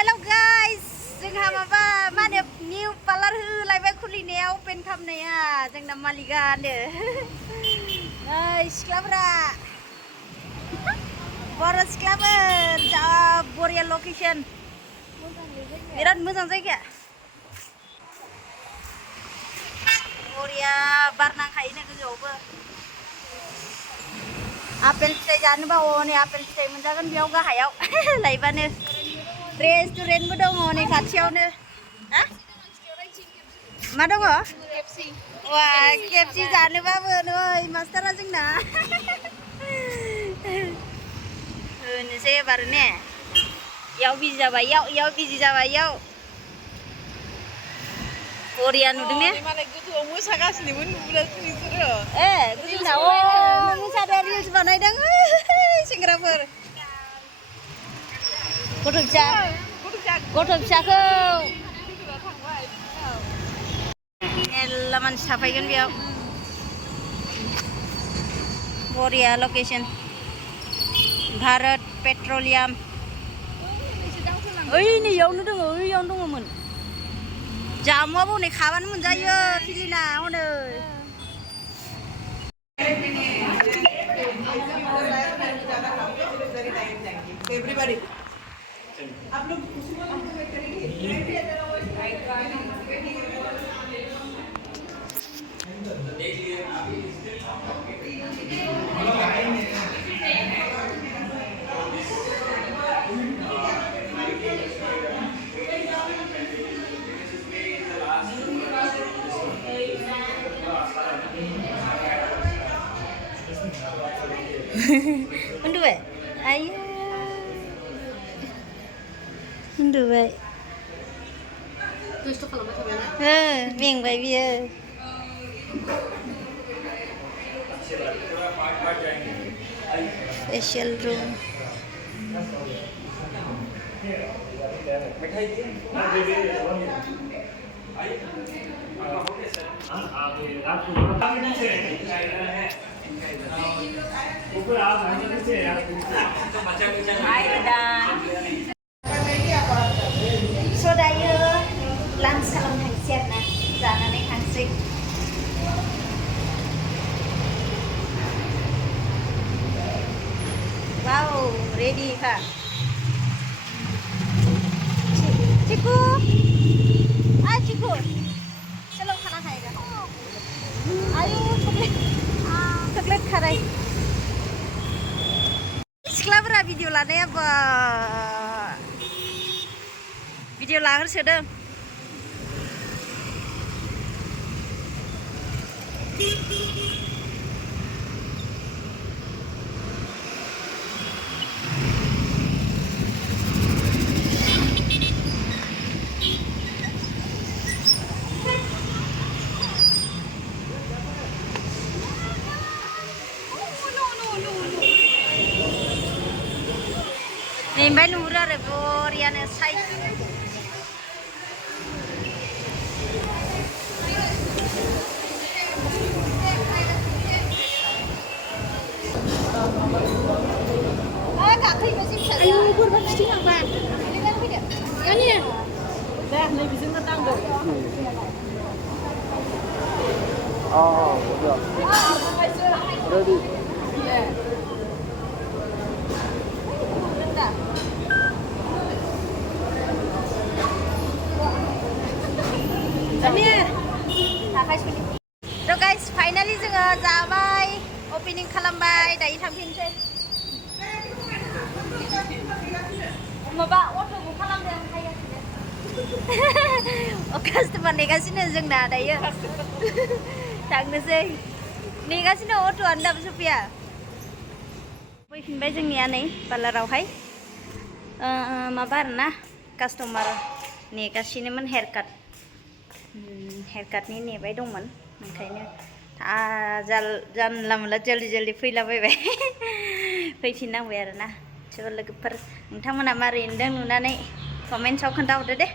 Hello guys, जोंहा माबा मा होनो निउ पार्लार होलायबाय खुलिनायाव ओपेन खालामनाया जोंना मालिकआनो नै सिख्लाफोरा बर' सिख्लाफोर जा बरिया लकेसन बिराद मोजां जायगा बरिया बार नांखायोनो गोजौआवबो आपेल फिथाइ जानोबा हनै आपेल फिथाइ मोनजागोन बेयाव गाहायाव लायबानो रेस्टुरेन्टबो दङ नै खाथियावनो हा मा दङ वा केएफसि जानोबाबो नै मास्टारा जोंना होनोसै एबार ने इयाव बिजि जाबाय इयाव बिजि जाबाय इयाव बरिया नुदों ने मालाय गोजौआव मोसागासिनोमोन नुबोला नोंसोरो गोजौनाव मोसादों रिल्स बानायदों सेंग्राफोर गथ' फिसाखौ मेल्ला मानसि थाफैगोन बेयाव बरिया लकेसन भारत पेट्रलियाम ओइ नैयावनो दङ ओइयावनो दङमोन जामुआबो हनै खाबानो मोनजायो फिलिना हनै एवरीबॉडी आप लोग उसी में करेंगे देख लिए उन्दुबाय आयो उन्दुबाय दुस्थ' खालामबाय थाबायना मेंबाय बियो special room So dayo lunch खालामनो थांसै आरोना जानानै थांसै wow ready kah Ciku Ciku चलो खाना खाएगा ayo चॉकलेट खाराय सिख्लाफोरा भिडिअ लानाया बा भिडिअ लाहोसोदों Nimbai नुहुरो आरो बरियानो size ayo korban cincin apa ini dah nih bisa ngetang dong oh udah ready So guys, finally जोङो जाबाय ओपनिं खालामबाय दायो थांफिनसै माबा अट' बुक खालामदों हायगासिनो कास्टमार नेगासिनो जोंना दायो थांनोसै नेगासिनो अट'आनो दाबो सफैया फैफिनबाय जोंनिया नै पार्लारावहाय माबा आरोना कास्टमार नेगासिनोमोन हेयारकाटनि नेबाय दंमोन ओंखायनो जानला मोनला जल्दि फैलाबायबाय फैफिननांबाय आरोना सोरबा लोगोफोर नोंथांमोना मारै मोनदों नुनानै कमेन्टआव खोन्थाहरदो दे